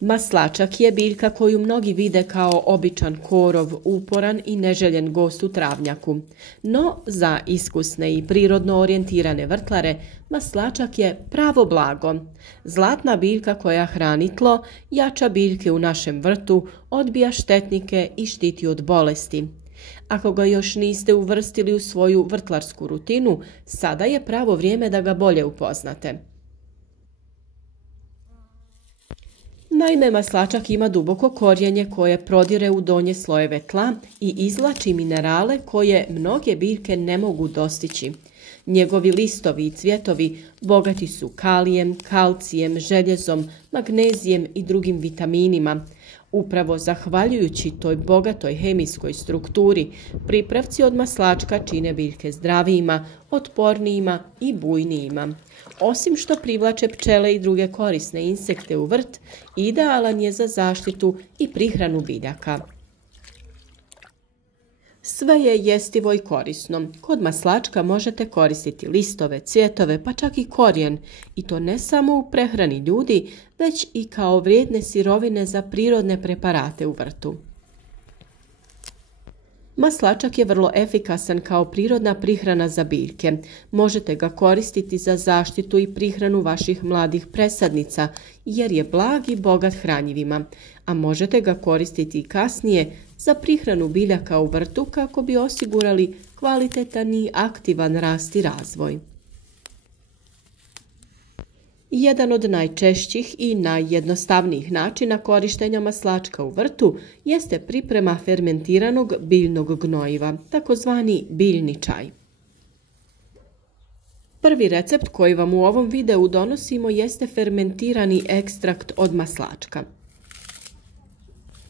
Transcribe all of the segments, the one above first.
Maslačak je biljka koju mnogi vide kao običan korov, uporan i neželjen gost u travnjaku. No, za iskusne i prirodno orijentirane vrtlare, maslačak je pravo blago. Zlatna biljka koja hrani tlo, jača biljke u našem vrtu, odbija štetnike i štiti od bolesti. Ako ga još niste uvrstili u svoju vrtlarsku rutinu, sada je pravo vrijeme da ga bolje upoznate. Naime, maslačak ima duboko korijenje koje prodire u donje slojeve tla i izvlači minerale koje mnoge biljke ne mogu dostići. Njegovi listovi i cvjetovi bogati su kalijem, kalcijem, željezom, magnezijem i drugim vitaminima. Upravo zahvaljujući toj bogatoj hemijskoj strukturi, pripravci od maslačka čine biljke zdravijima, otpornijima i bujnijima. Osim što privlače pčele i druge korisne insekte u vrt, idealan je za zaštitu i prihranu biljaka. Sve je jestivo i korisno. Kod maslačka možete koristiti listove, cvjetove, pa čak i korijen. I to ne samo u prehrani ljudi, već i kao vrijedne sirovine za prirodne preparate u vrtu. Maslačak je vrlo efikasan kao prirodna prihrana za biljke. Možete ga koristiti za zaštitu i prihranu vaših mladih presadnica, jer je blag i bogat hranjivima, a možete ga koristiti i kasnije za prihranu biljaka u vrtu kako bi osigurali kvalitetan i aktivan rast i razvoj. Jedan od najčešćih i najjednostavnijih načina korištenja maslačka u vrtu jeste priprema fermentiranog biljnog gnojiva, takozvani biljni čaj. Prvi recept koji vam u ovom videu donosimo jeste fermentirani ekstrakt od maslačka.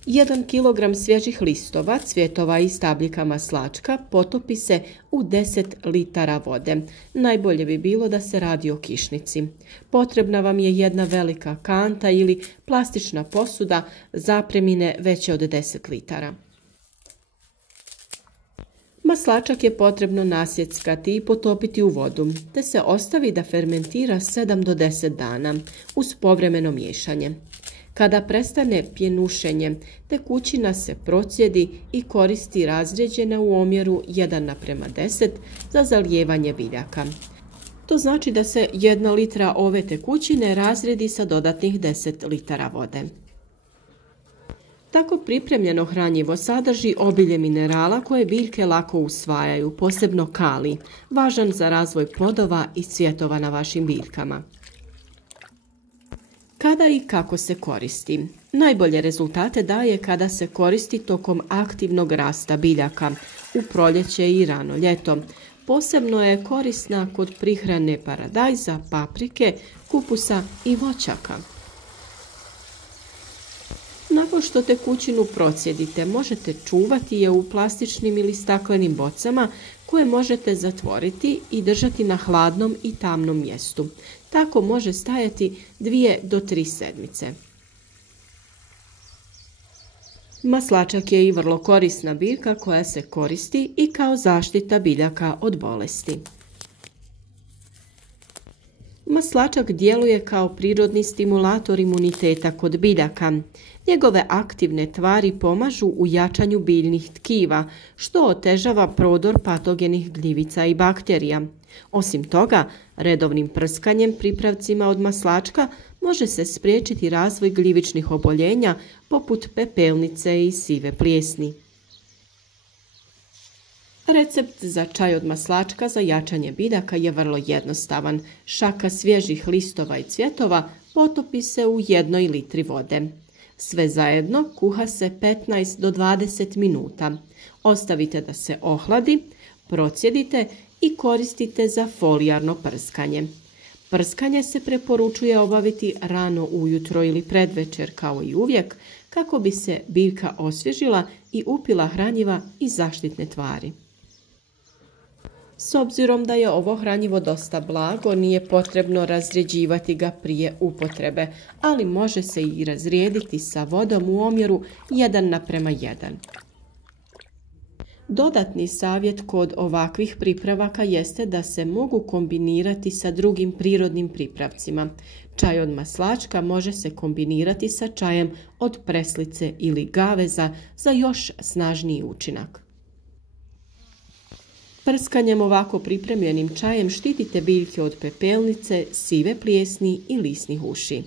1 kg svježih listova, cvjetova i stabljika maslačka potopi se u 10 litara vode. Najbolje bi bilo da se radi o kišnici. Potrebna vam je jedna velika kanta ili plastična posuda zapremine veće od 10 litara. Maslačak je potrebno nasjeckati i potopiti u vodu, te se ostavi da fermentira 7 do 10 dana uz povremeno miješanje. Kada prestane pjenušenje, tekućina se procijedi i koristi razrijeđena u omjeru 1:10 za zalijevanje biljaka. To znači da se 1 litra ove tekućine razrijedi sa dodatnih 10 litara vode. Tako pripremljeno hranjivo sadrži obilje minerala koje biljke lako usvajaju, posebno kalij, važan za razvoj plodova i cvjetova na vašim biljkama. Kada i kako se koristi? Najbolje rezultate daje kada se koristi tokom aktivnog rasta biljaka, u proljeće i rano ljeto. Posebno je korisna kod prihrane paradajza, paprike, kupusa i voćaka. Nakon što tekućinu procjedite, možete čuvati je u plastičnim ili staklenim bocama koje možete zatvoriti i držati na hladnom i tamnom mjestu. Tako može stajati 2 do 3 sedmice. Maslačak je i vrlo korisna biljka koja se koristi i kao zaštita biljaka od bolesti. Maslačak djeluje kao prirodni stimulator imuniteta kod biljaka. Njegove aktivne tvari pomažu u jačanju biljnih tkiva, što otežava prodor patogenih gljivica i bakterija. Osim toga, redovnim prskanjem pripravcima od maslačka može se spriječiti razvoj gljivičnih oboljenja poput pepelnice i sive plijesni. Recept za čaj od maslačka za jačanje biljaka je vrlo jednostavan. Šaka svježih listova i cvjetova potopi se u 1 litri vode. Sve zajedno kuha se 15 do 20 minuta. Ostavite da se ohladi, procjedite i koristite za folijarno prskanje. Prskanje se preporučuje obaviti rano ujutro ili predvečer kao i uvijek kako bi se biljka osvježila i upila hranjiva i zaštitne tvari. S obzirom da je ovo hranjivo dosta blago, nije potrebno razrjeđivati ga prije upotrebe, ali može se i razrijediti sa vodom u omjeru 1:1. Dodatni savjet kod ovakvih pripravaka jeste da se mogu kombinirati sa drugim prirodnim pripravcima. Čaj od maslačka može se kombinirati sa čajem od preslice ili gaveza za još snažniji učinak. Prskanjem ovako pripremljenim čajem štitite biljke od pepelnice, sive plijesni i lisnih uši.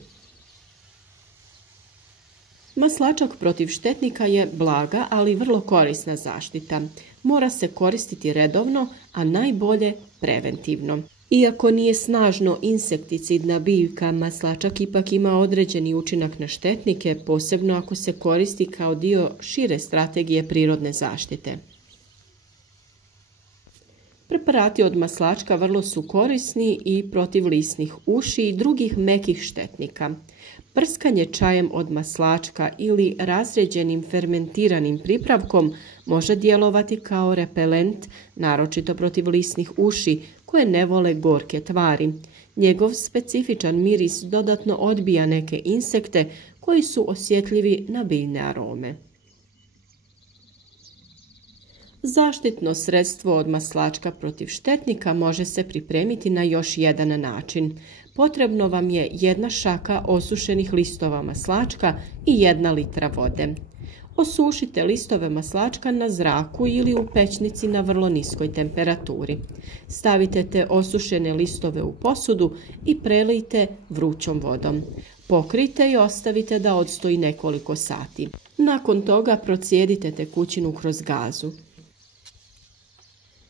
Maslačak protiv štetnika je blaga, ali vrlo korisna zaštita. Mora se koristiti redovno, a najbolje preventivno. Iako nije snažno insekticidna biljka, maslačak ipak ima određeni učinak na štetnike, posebno ako se koristi kao dio šire strategije prirodne zaštite. Preparati od maslačka vrlo su korisni i protiv lisnih uši i drugih mekih štetnika. Prskanje čajem od maslačka ili razređenim fermentiranim pripravkom može djelovati kao repelent, naročito protiv lisnih uši koje ne vole gorke tvari. Njegov specifičan miris dodatno odbija neke insekte koji su osjetljivi na biljne arome. Zaštitno sredstvo od maslačka protiv štetnika može se pripremiti na još jedan način. Potrebno vam je 1 šaka osušenih listova maslačka i 1 litra vode. Osušite listove maslačka na zraku ili u pećnici na vrlo niskoj temperaturi. Stavite te osušene listove u posudu i prelijte vrućom vodom. Pokrijte i ostavite da odstoji nekoliko sati. Nakon toga procijedite tekućinu kroz gazu.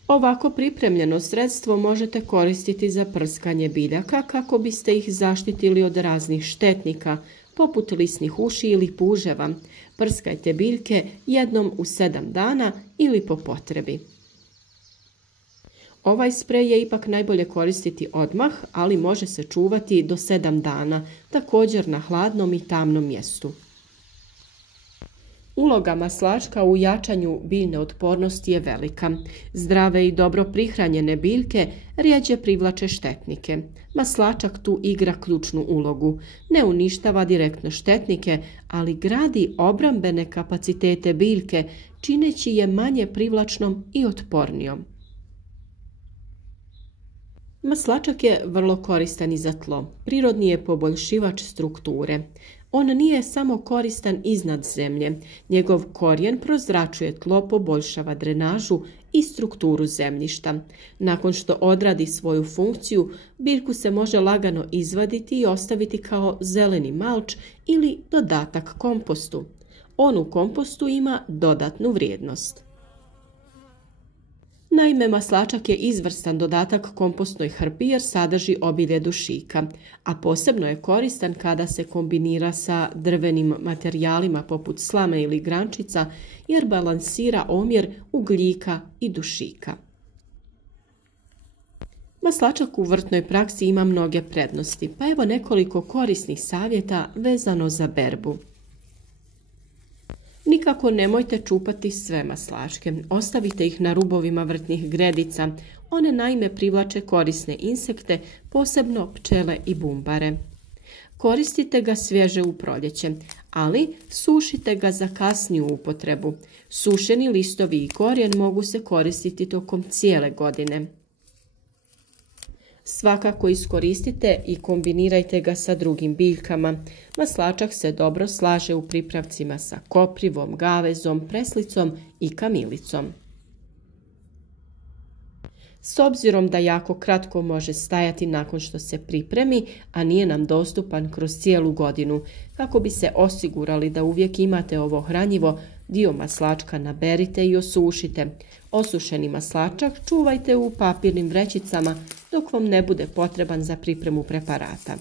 Ovako pripremljeno sredstvo možete koristiti za prskanje biljaka kako biste ih zaštitili od raznih štetnika, poput lisnih uši ili puževa. Prskajte biljke jednom u 7 dana ili po potrebi. Ovaj sprej je ipak najbolje koristiti odmah, ali može se čuvati do 7 dana, također na hladnom i tamnom mjestu. Uloga maslačka u jačanju biljne otpornosti je velika. Zdrave i dobro prihranjene biljke rjeđe privlače štetnike. Maslačak tu igra ključnu ulogu. Ne uništava direktno štetnike, ali gradi obrambene kapacitete biljke, čineći je manje privlačnom i otpornijom. Maslačak je vrlo koristan i za tlo. Prirodni je poboljšivač strukture. On nije samo koristan iznad zemlje. Njegov korijen prozračuje tlo, poboljšava drenažu i strukturu zemljišta. Nakon što odradi svoju funkciju, biljku se može lagano izvaditi i ostaviti kao zeleni malč ili dodatak kompostu. On u kompostu ima dodatnu vrijednost. Naime, maslačak je izvrstan dodatak kompostnoj hrpi jer sadrži obilje dušika, a posebno je koristan kada se kombinira sa drvenim materijalima poput slame ili grančica jer balansira omjer ugljika i dušika. Maslačak u vrtnoj praksi ima mnoge prednosti, pa evo nekoliko korisnih savjeta vezano za berbu. Nikako nemojte čupati sve maslačke, ostavite ih na rubovima vrtnih gredica, one naime privlače korisne insekte, posebno pčele i bumbare. Koristite ga svježe u proljeće, ali sušite ga za kasniju upotrebu. Sušeni listovi i korijen mogu se koristiti tokom cijele godine. Svakako iskoristite i kombinirajte ga sa drugim biljkama. Maslačak se dobro slaže u pripravcima sa koprivom, gavezom, preslicom i kamilicom. S obzirom da jako kratko može stajati nakon što se pripremi, a nije nam dostupan kroz cijelu godinu, kako bi se osigurali da uvijek imate ovo hranjivo, dio maslačka naberite i osušite. Osušeni maslačak čuvajte u papirnim vrećicama dok vam ne bude potreban za pripremu preparata.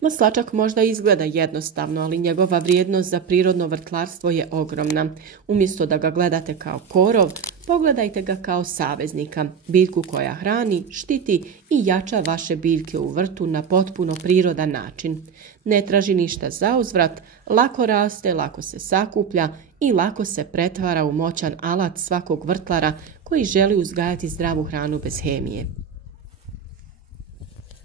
Maslačak možda izgleda jednostavno, ali njegova vrijednost za prirodno vrtlarstvo je ogromna. Umjesto da ga gledate kao korov, pogledajte ga kao saveznika, biljku koja hrani, štiti i jača vaše biljke u vrtu na potpuno prirodan način. Ne traži ništa zauzvrat, lako raste, lako se sakuplja i lako se pretvara u moćan alat svakog vrtlara koji želi uzgajati zdravu hranu bez hemije.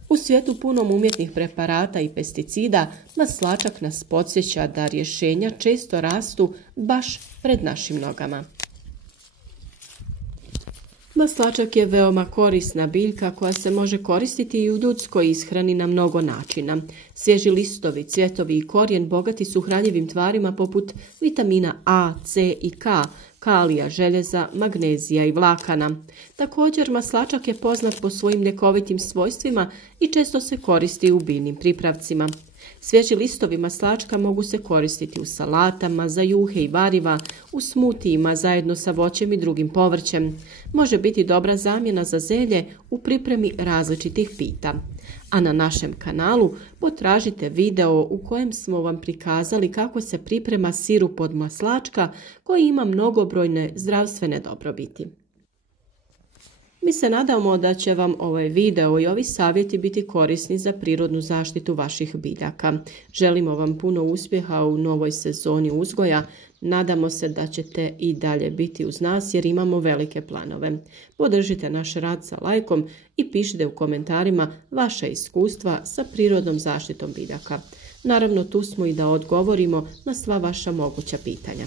U svijetu punom umjetnih preparata i pesticida, maslačak nas podsjeća da rješenja često rastu baš pred našim nogama. Maslačak je veoma korisna biljka koja se može koristiti i u ljudskoj ishrani na mnogo načina. Svježi listovi, cvjetovi i korijen bogati su hranjivim tvarima poput vitamina A, C i K, kalija, željeza, magnezija i vlakana. Također, maslačak je poznat po svojim ljekovitim svojstvima i često se koristi u biljnim pripravcima. Svježi listovi maslačka mogu se koristiti u salatama, za juhe i variva, u smutijima zajedno sa voćem i drugim povrćem. Može biti dobra zamjena za zelje u pripremi različitih pita. A na našem kanalu potražite video u kojem smo vam prikazali kako se priprema sirup od maslačka koji ima mnogobrojne zdravstvene dobrobiti. Mi se nadamo da će vam ovaj video i ovi savjeti biti korisni za prirodnu zaštitu vaših biljaka. Želimo vam puno uspjeha u novoj sezoni uzgoja. Nadamo se da ćete i dalje biti uz nas jer imamo velike planove. Podržite naš rad sa lajkom i pišite u komentarima vaša iskustva sa prirodnom zaštitom biljaka. Naravno, tu smo i da odgovorimo na sva vaša moguća pitanja.